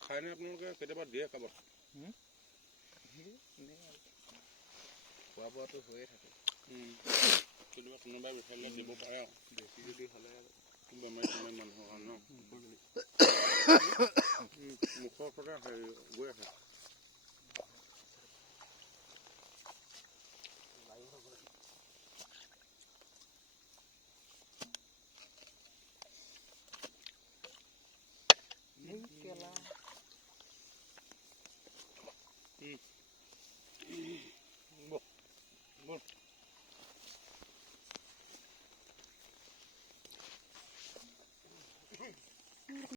খায়নে আপোনালোকে কেতিয়াবা দিয়ে কাৰোবাক? খোৱা বোৱাটো হৈয়ে থাকে। কেতিয়াবা কোনোবাই বিচাৰিলে দিব পাৰে আৰু বেছি যদি হ'লে বেমাৰী চেমাৰী মানুহৰ কাৰণে ন। মুখৰ ওচৰতে হেৰি গৈ আছে। কেলা